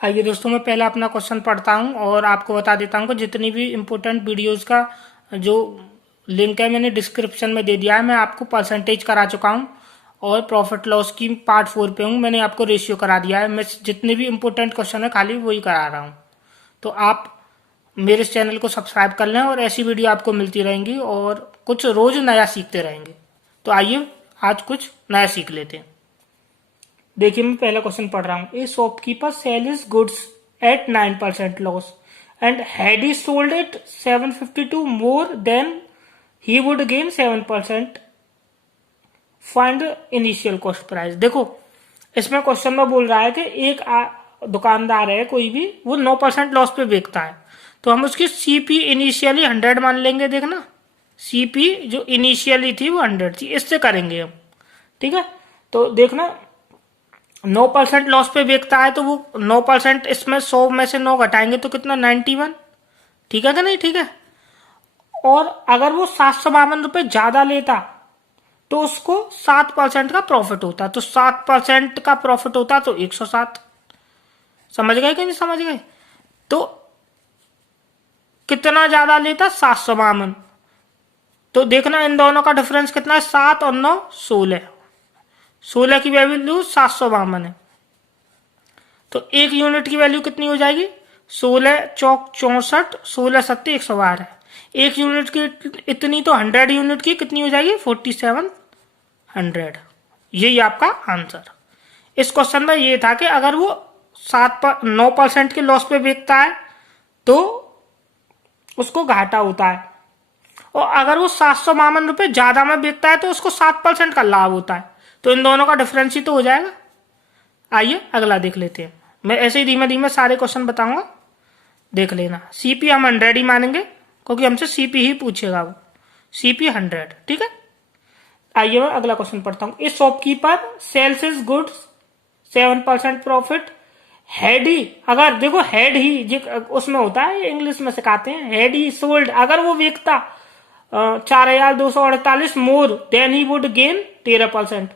आइए दोस्तों, मैं पहला अपना क्वेश्चन पढ़ता हूँ और आपको बता देता हूँ कि जितनी भी इम्पोर्टेंट वीडियोस का जो लिंक है मैंने डिस्क्रिप्शन में दे दिया है। मैं आपको परसेंटेज करा चुका हूँ और प्रॉफिट लॉस की पार्ट 4 पे हूँ। मैंने आपको रेशियो करा दिया है। मैं जितने भी इम्पोर्टेंट क्वेश्चन है खाली वही करा रहा हूँ। तो आप मेरे इस चैनल को सब्सक्राइब कर लें और ऐसी वीडियो आपको मिलती रहेंगी और कुछ रोज नया सीखते रहेंगे। तो आइए आज कुछ नया सीख लेते हैं। देखिए, मैं पहला क्वेश्चन पढ़ रहा हूँ। A shopkeeper sell his goods at 9% loss and had he sold it 752 more than he would gain 7%। Find initial cost price. देखो, इसमें क्वेश्चन में बोल रहा है कि एक दुकानदार है कोई भी, वो 9% लॉस पे बेचता है, तो हम उसकी सीपी इनिशियली 100 मान लेंगे। देखना, सीपी जो इनिशियली थी वो 100 थी, इससे करेंगे हम। ठीक है, तो देखना 9% लॉस पे बेचता है तो वो 9%, इसमें 100 में से 9 घटाएंगे तो कितना, 91। ठीक है कि नहीं? ठीक है। और अगर वो 752 रुपये ज्यादा लेता तो उसको 7% का प्रॉफिट होता, तो 7% का प्रॉफिट होता तो 107। समझ गए कि नहीं समझ गए? तो कितना ज्यादा लेता, 752। तो देखना इन दोनों का डिफरेंस कितना है, 7 और 9 16। 16 की वैल्यू 752 है, तो एक यूनिट की वैल्यू कितनी हो जाएगी, 16 चौक 64, 16 सत्ते 112। एक यूनिट की इतनी, तो 100 यूनिट की कितनी हो जाएगी, 4700। यही आपका आंसर। इस क्वेश्चन में ये था कि अगर वो 9% के लॉस पे बेचता है तो उसको घाटा होता है, और अगर वो 752 रुपये ज्यादा में बेचता है तो उसको 7% का लाभ होता है। तो इन दोनों का डिफरेंस ही तो हो जाएगा। आइए अगला देख लेते हैं। मैं ऐसे ही धीमे धीमे सारे क्वेश्चन बताऊंगा, देख लेना। सीपी हम 100 ही मानेंगे क्योंकि हमसे सीपी ही पूछेगा वो। सीपी 100। ठीक है, आइए मैं अगला क्वेश्चन पढ़ता हूँ। इस shopkeeper sells his goods 7% profit had he, अगर देखो हैड ही उसमें होता है, इंग्लिश में सिखाते हैं, हैड ही सोल्ड, अगर वो बेचता 4248 more than he would gain 13%।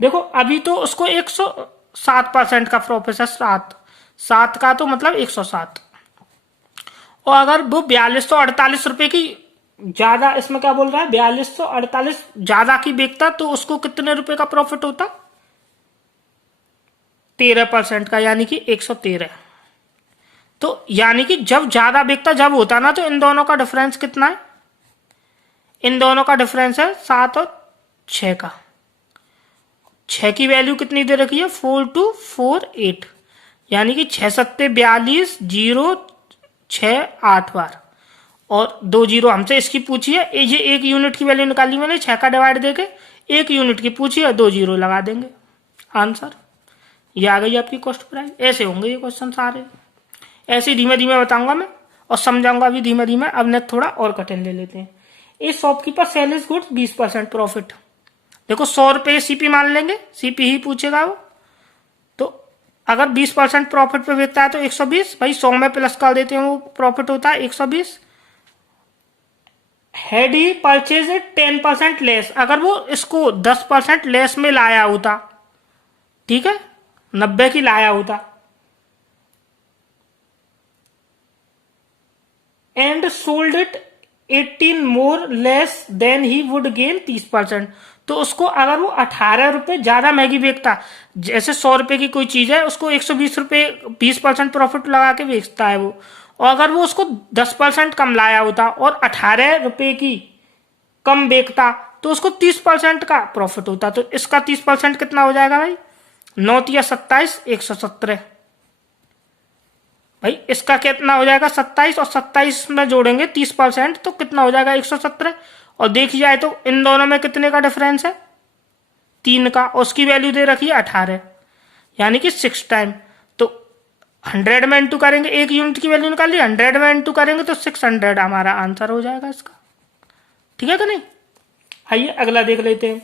देखो अभी तो उसको 107% का प्रॉफिट है, 7 का तो मतलब 107। और अगर वो 4248 रुपए की ज्यादा, इसमें क्या बोल रहा है, 4248 ज्यादा की बेचता तो उसको कितने रुपए का प्रॉफिट होता, 13% का, यानी कि 113। तो यानी कि जब ज्यादा बिकता जब होता ना, तो इन दोनों का डिफरेंस कितना है, इन दोनों का डिफरेंस है 7 और 6 का। 6 की वैल्यू कितनी दे रखी है, 4248, यानी कि 6 सत्ते 42, 0 6 8 बार, और 2 जीरो हमसे इसकी पूछी है। ये एक यूनिट की वैल्यू निकाली मैंने, 6 का डिवाइड देके एक यूनिट की पूछी है, 2 जीरो लगा देंगे, आंसर ये आ गई आपकी कॉस्ट प्राइस। ऐसे होंगे ये क्वेश्चन सारे, ऐसे धीमे धीमे बताऊंगा मैं और समझाऊंगा भी धीमे धीमे। अब नेक्स्ट थोड़ा और कठिन ले लेते हैं। इस shopkeeper sell his goods 20% profit. देखो 100 रुपये सीपी मान लेंगे, सीपी ही पूछेगा वो। तो अगर 20% प्रॉफिट पे बेचता है तो 120, भाई 100 में प्लस कर देते हैं, वो प्रॉफिट होता है 120। Had he purchase it 10% less, अगर वो इसको 10% लेस में लाया होता, ठीक है, 90 की लाया होता, and sold it 18 more less than he would gain 30%। तो उसको अगर वो 18 रुपए ज्यादा महंगी बेचता, जैसे 100 रुपए की कोई चीज है, उसको 120 रुपए 20% प्रॉफिट लगा के बेचता है वो, और अगर वो उसको 10% कम लाया होता और 18 रुपए की कम बेचता तो उसको 30% का प्रॉफिट होता। तो इसका 30% कितना हो जाएगा भाई, 9 या 27, 117। भाई इसका कितना हो जाएगा, 27, और 27 में जोड़ेंगे 30% तो कितना हो जाएगा, 117। और देखी जाए तो इन दोनों में कितने का डिफरेंस है, 3 का, और उसकी वैल्यू दे रखी है 18, यानी कि 6 टाइम। तो 100 में इंटू करेंगे, एक यूनिट की वैल्यू निकाल ली, 100 में इंटू करेंगे तो 600 हमारा आंसर हो जाएगा इसका। ठीक है कि नहीं? आइए अगला देख लेते हैं।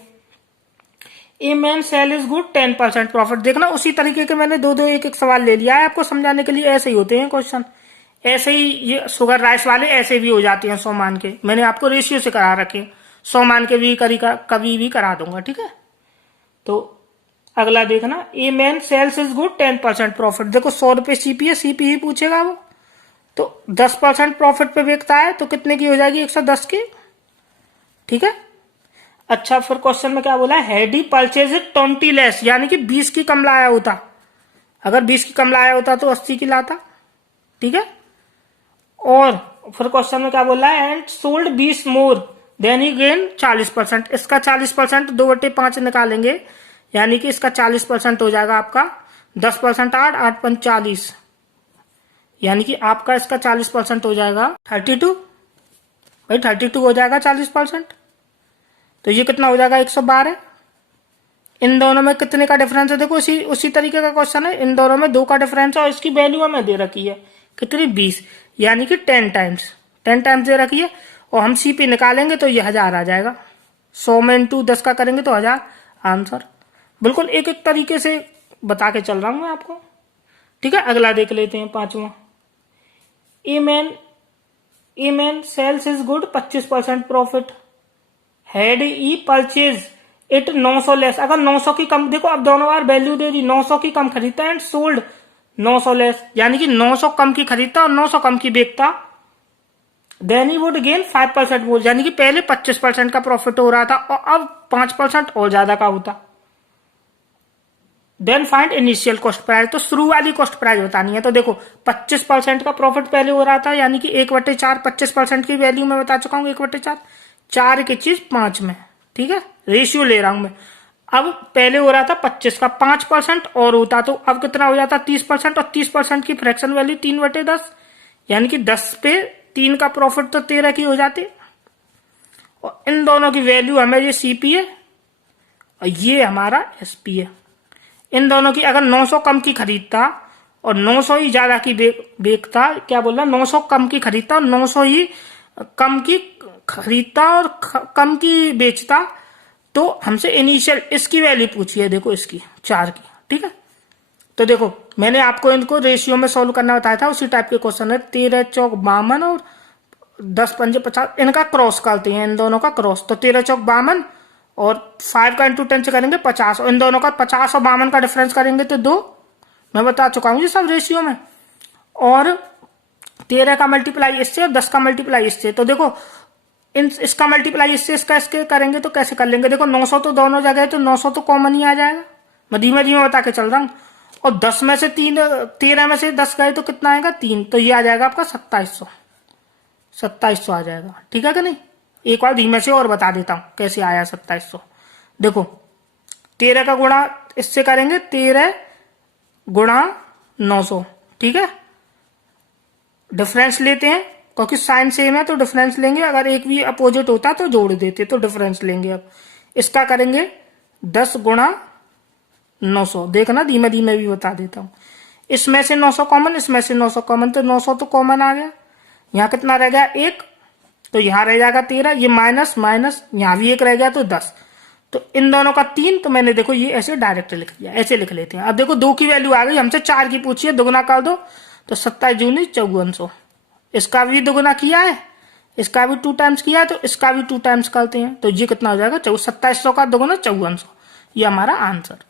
A man sell his good 10% profit. देखना उसी तरीके के मैंने दो दो एक एक सवाल ले लिया है आपको समझाने के लिए। ऐसे ही होते हैं क्वेश्चन, ऐसे ही ये शुगर राइस वाले ऐसे भी हो जाते हैं 100 मान के। मैंने आपको रेशियो से करा रखे, 100 मान के भी कभी भी करा दूंगा। ठीक है, तो अगला देखना, a man sells is good 10% profit. देखो 100 रुपए सीपी है, सीपी ही पूछेगा वो, तो 10% प्रॉफिट पे बेचता है तो कितने की हो जाएगी, 110 की। ठीक है। अच्छा फिर क्वेश्चन में क्या बोला है, had he purchase it 20 less, यानी कि 20 की कम लाया होता। अगर 20 की कम लाया होता तो 80 की लाता। ठीक है। और फिर क्वेश्चन में क्या बोला है, and sold 20 more than he gain 40%। इसका 40% 2/5 निकालेंगे, यानी कि इसका 40% हो जाएगा आपका 10%, 8 8 5 40, यानी कि आपका इसका 40% हो जाएगा 32। भाई 32 हो जाएगा 40%, तो ये कितना हो जाएगा 112। इन दोनों में कितने का डिफरेंस है, देखो उसी तरीके का क्वेश्चन है, इन दोनों में 2 का डिफरेंस है और इसकी वैल्यू हमें दे रखी है कितनी, 20, यानी कि 10 टाइम्स दे रखी है। और हम सीपी निकालेंगे तो ये 1000 आ जाएगा। 100 में इंटू 10 का करेंगे तो 1000 आंसर। बिल्कुल एक एक तरीके से बता के चल रहा हूं मैं आपको। ठीक है। अगला देख लेते हैं, 5वां, a man sells is good 25% profit, had he purchase it 900 less. अगर 900 की कम, देखो अब दोनों बार वैल्यू दे दी, 900 की कम खरीदता एंड सोल्ड 900 लेस, यानी कि 900 कम की खरीदता और 900 कम की बेचता, देन ही वुड गेन 5% मोर, यानी कि पहले 25% का प्रॉफिट हो रहा था और अब 5% और ज्यादा का होता। Then find initial cost price, तो शुरू वाली कॉस्ट प्राइस बतानी है। तो देखो 25% का प्रॉफिट पहले हो रहा था, यानी कि 1/4, 25% की वैल्यू मैं बता चुका हूँ, 1/4, 4 की चीज 5 में। ठीक है, रेशियो ले रहा हूं मैं। अब पहले हो रहा था 25 का, 5% और होता तो अब कितना हो जाता 30%, और 30% की फ्रैक्शन वैल्यू 3/10, यानी कि 10 पे 3 का प्रॉफिट तो 13 की हो जाती। और इन दोनों की वैल्यू हमें, ये सीपी है और ये हमारा एसपी है। इन दोनों की अगर 900 कम की खरीदता और 900 ही ज्यादा की बेचता, क्या बोल रहा, 900 कम की खरीदता और 900 ही कम की खरीदता और कम की बेचता, तो हमसे इनिशियल इसकी वैल्यू पूछी है, देखो इसकी 4 की। ठीक है। तो देखो मैंने आपको इनको रेशियो में सॉल्व करना बताया था, उसी टाइप के क्वेश्चन है। 13 चौक 52 और 10 पंजे 50, इनका क्रॉस करते हैं, इन दोनों का क्रॉस। तो 13 चौक 52 और 5 का इंटू 10 से करेंगे 50, और इन दोनों का 50 और 52 का डिफरेंस करेंगे तो 2। मैं बता चुका हूँ ये सब रेशियो में। और 13 का मल्टीप्लाई इससे और 10 का मल्टीप्लाई इससे, तो देखो इसका मल्टीप्लाई इसके करेंगे तो कैसे कर लेंगे, देखो 900 तो दोनों जगह है, तो 900 तो कॉमन ही आ जाएगा। मैं धीमे धीमे बता के चल रहा हूँ। और 10 में से 3, 13 में से 10 गए तो कितना आएगा 3, तो ये आ जाएगा आपका 2700 आ जाएगा। ठीक है कि नहीं। एक बार धीमे से और बता देता हूँ कैसे आया 2700। देखो 13 का गुणा इससे करेंगे, 13 गुणा 900। ठीक है, डिफरेंस लेते हैं क्योंकि साइन सेम है तो डिफरेंस लेंगे, अगर एक भी अपोजिट होता तो जोड़ देते, तो डिफरेंस लेंगे। अब इसका करेंगे 10 गुणा 900, देखना धीमे धीमे भी बता देता हूं। इसमें से 900 कॉमन, इसमें से 900 कॉमन, तो 900 तो कॉमन आ गया। यहाँ कितना रह गया 1, तो यहाँ रह जाएगा 13, ये माइनस माइनस, यहाँ भी 1 रह गया तो 10, तो इन दोनों का 3, तो मैंने देखो ये ऐसे डायरेक्ट लिख दिया, ऐसे लिख लेते हैं। अब देखो 2 की वैल्यू आ गई, हमसे 4 की पूछी है, दोगुना कर दो तो 27 जूनी 5400। इसका भी दोगुना किया है, इसका भी 2 टाइम्स किया है, तो इसका भी 2 टाइम्स करते हैं, तो ये कितना हो जाएगा 2700 का दोगुना 5400, ये हमारा आंसर।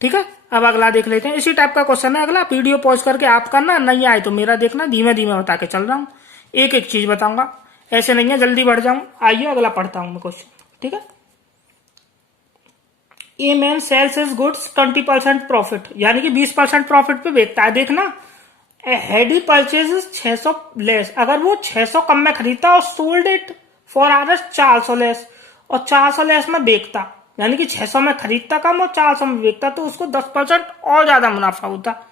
ठीक है। अब अगला देख लेते हैं, इसी टाइप का क्वेश्चन है अगला। वीडियो पॉज करके आप करना, नहीं आए तो मेरा देखना, धीमे धीमे बता के चल रहा हूँ, एक एक चीज बताऊंगा, ऐसे नहीं है जल्दी बढ़ जाऊं। आइए अगला पढ़ता हूं मैं क्वेश्चन। ठीक है। A man sells his goods 20% profit, यानी कि 20% प्रॉफिट पे बेचता है। देखना हैड ही परचेज 600 लेस, अगर वो 600 कम में खरीदता और sold it for hours 400 less, और 400 लेस में बेचता, यानी कि 600 में खरीदता कम और 400 में बेचता, तो उसको 10% और ज्यादा मुनाफा होता।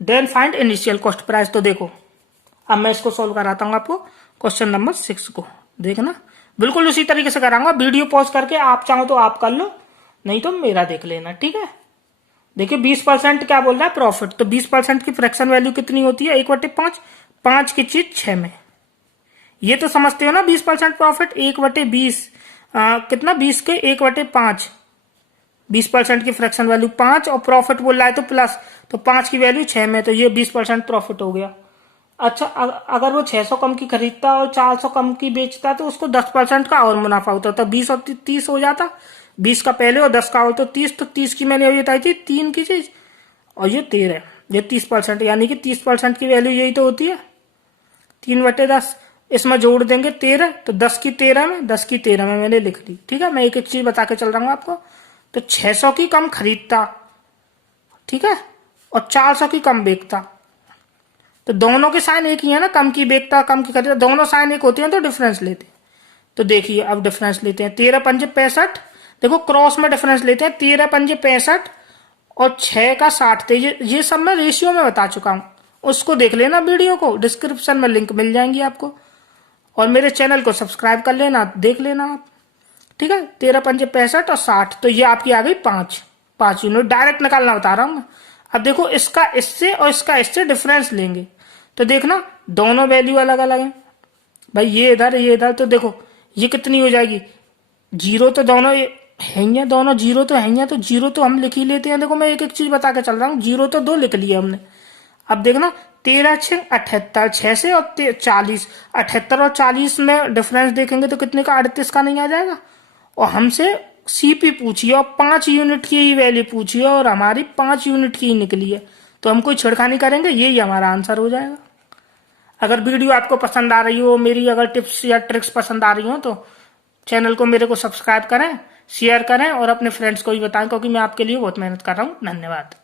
Then find initial cost price. तो देखो अब मैं इसको सोल्व कराता हूं आपको, क्वेश्चन नंबर 6 को। देखना बिल्कुल उसी तरीके से कराऊंगा, वीडियो पॉज करके आप चाहो तो आप कर लो, नहीं तो मेरा देख लेना। ठीक है। देखिए 20% क्या बोल रहा है प्रॉफिट, तो 20% की फ्रैक्शन वैल्यू कितनी होती है 1/5, 5 की चीज 6 में। ये तो समझते हो ना 20% प्रॉफिट 1/20, कितना 20 के 1/5, 20% की फ्रैक्शन वैल्यू 5 और प्रॉफिट बोल रहा है तो प्लस, तो 5 की वैल्यू 6 में, तो ये 20% प्रॉफिट हो गया। अच्छा अगर वो 600 कम की खरीदता और 400 कम की बेचता तो उसको 10% का और मुनाफा होता, तो 20 और 30 हो जाता, 20 का पहले और 10 का हो तो 30, तो 30 की मैंने अभी बताई थी 3 की चीज, और ये 13, ये 30%, यानी कि 30% की वैल्यू यही तो होती है 3/10। इसमें जोड़ देंगे 13, तो 10 की 13 में, 10 की 13 में मैंने लिख दी। ठीक है, मैं एक एक चीज बता के चल रहा हूँ आपको। तो 600 की कम खरीदता, ठीक है, और 400 की कम बेचता, तो दोनों के साइन एक ही है ना, कम की बेचता कम की खरीदता, दोनों साइन एक होते हैं तो डिफरेंस लेते हैं। तो देखिए अब डिफरेंस लेते हैं, 13 पंजे 65, देखो क्रॉस में डिफरेंस लेते हैं, 13 पंजे 65 और 6 का 60 थे। ये सब मैं रेशियो में बता चुका हूं, उसको देख लेना वीडियो को, डिस्क्रिप्शन में लिंक मिल जाएंगी आपको, और मेरे चैनल को सब्सक्राइब कर लेना, देख लेना आप। ठीक है, 13 पंजे 65 और 60, तो ये आपकी आ गई 5 यूनिट, डायरेक्ट निकालना बता रहा हूं मैं। अब देखो इसका इससे और इसका इससे डिफरेंस लेंगे, तो देखना दोनों वैल्यू अलग अलग है भाई, ये इधर, तो देखो ये कितनी हो जाएगी, जीरो तो दोनों है ही है, दोनों जीरो तो है ही है, तो जीरो तो हम लिख ही लेते हैं। देखो मैं एक एक चीज बता के चल रहा हूँ, जीरो तो 2 लिख लिया हमने। अब देखना 13 6 78, 6 से और 40, 78 और 40 में डिफरेंस देखेंगे तो कितने का, 38 का नहीं आ जाएगा। और हमसे सीपी पूछिए और 5 यूनिट की ही वैल्यू पूछिए, और हमारी 5 यूनिट की ही निकली है, तो हम कोई छिड़खानी करेंगे, यही हमारा आंसर हो जाएगा। अगर वीडियो आपको पसंद आ रही हो, मेरी अगर टिप्स या ट्रिक्स पसंद आ रही हो, तो चैनल को मेरे को सब्सक्राइब करें, शेयर करें और अपने फ्रेंड्स को भी बताएं, क्योंकि मैं आपके लिए बहुत मेहनत कर रहा हूँ। धन्यवाद।